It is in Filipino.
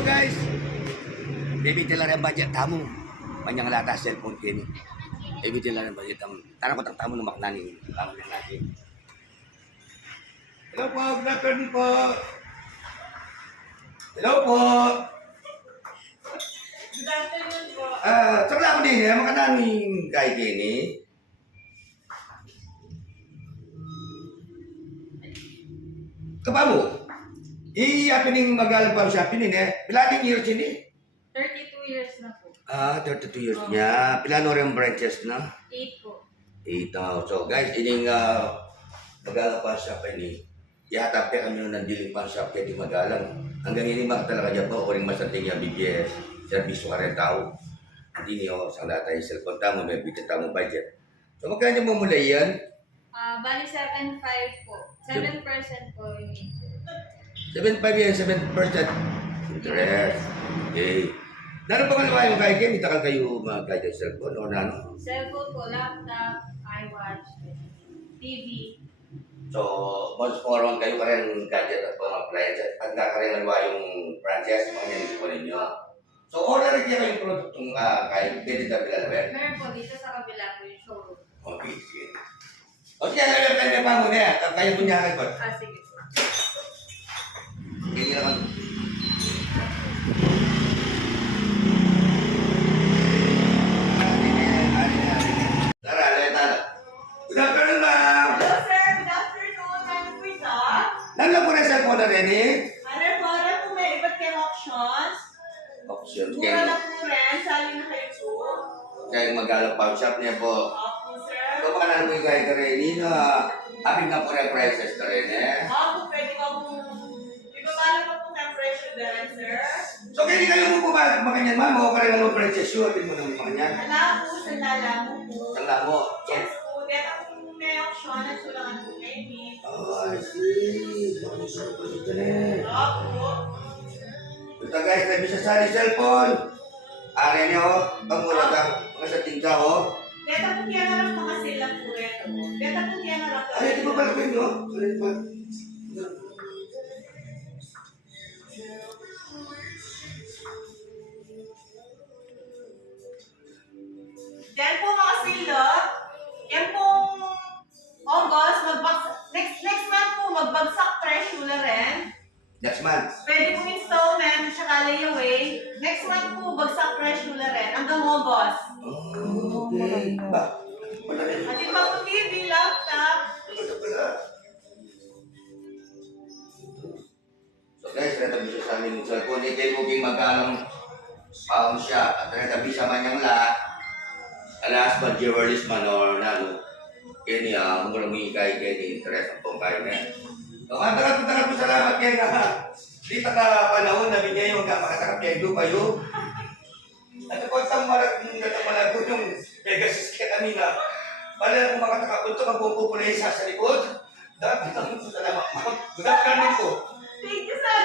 Hello guys. Baby telar yang budget tamu. Panjang latas cellphone kini. Baby telar yang budget tamu. Tanah kotak tamu ng maknani. Tamu yang lagi. Hello po, good afternoon po. Hello po. Good afternoon po. Sakla ako din eh. Makanaming kay kini. Kapamu. Happening magalang pa siya pinin eh. Pilating years ini? 32 years na po. 32 years niya. Pila no rin branches na? 8 po. Ito. So guys, ining magalang pa siya pa ini. Ihatap kami nung nandiling pa siya kaya di magalang. Hanggang ini makatalaga niya po. Kuring masanting niya BBS. Service ka rin tao. Hindi niyo sa lahat tayo cellphone tamo. May bitin tamo budget. So magkano mo mula yan? Bali 7.5 po. 7% po yung interest. 7.5 yan, 7% interest. Okay. Naroon pa kalwa yung kaya kayo? Itakal kayo mga kaya cellphone o nano? Cellphone po, laptop, iWatch, TV. So, once more on kayo ka rin gadget at mga appliances. At nakarin alwa yung branches, mga yan po ninyo. So, order rin kayo yung produktong kaya pwede na pinalawin? Meron po dito sa kabila po yung showroom. Okay, sige. O sige, alam kayo pa muna yan. Kayo po niya kayo. Sige po. Hindi naman. Tara, alay tala. Good afternoon, ma'am. Hello, sir. Good afternoon. Ano po ito? Nandiyan po na sa phone na rin eh. Para po may iba't kayong options. Option Mura na kayo. po rin. Sali na kayo po. Kaya magalang pa shop niya po. Opo, sir. So, baka na po yung kaya ka rin. Nino, aping na po rin prices na rin eh. Opo, pwede ka po. Ibabala pa po ng presyo dyan, sir. So, kaya kayo mo po ba makanyan, ma'am? O ka rin ang prices yun. Apin mo na makanyan. Alam po, sa lalamu po. Tanda mo. So, Yes po. Dito po may option at sulangan po kayo ni. oh, I see. Bakit sa po ito na eh. Opo. Ito guys, tayo sa sari cellphone. Ari niyo, pag mula ka, mga sa tingka ho. Dito po kaya na lang mga sila po rito po. Dito po kaya na lang po. Ay, di ba pala ko yun, no? Ano ba? Diyan po mga silo, yan pong August, next month po magbagsak presyo na rin. Next month. Pwede pong installment at saka layaway. Next month po bagsak presyo na rin hanggang August. Oh, okay. Ba? Wala rin. At iba po TV, laptop. Ito pala. So guys, retabi siya sa aming cellphone. Ito yung booking magalang paong siya. At retabi siya man yung lahat. Alas ba, jewelries man or nalo. Kaya mong kay interest ang pong kayo na. So, matagal po salamat kayo na. Di taka panahon na binigay yung makatakap kayo kayo. At kung ang natapalag ko yung Pegasus kaya kami na pala kung makatakap ito, magpupupulay sa likod. Dapat lang po salamat. Good afternoon po. Thank you, sir.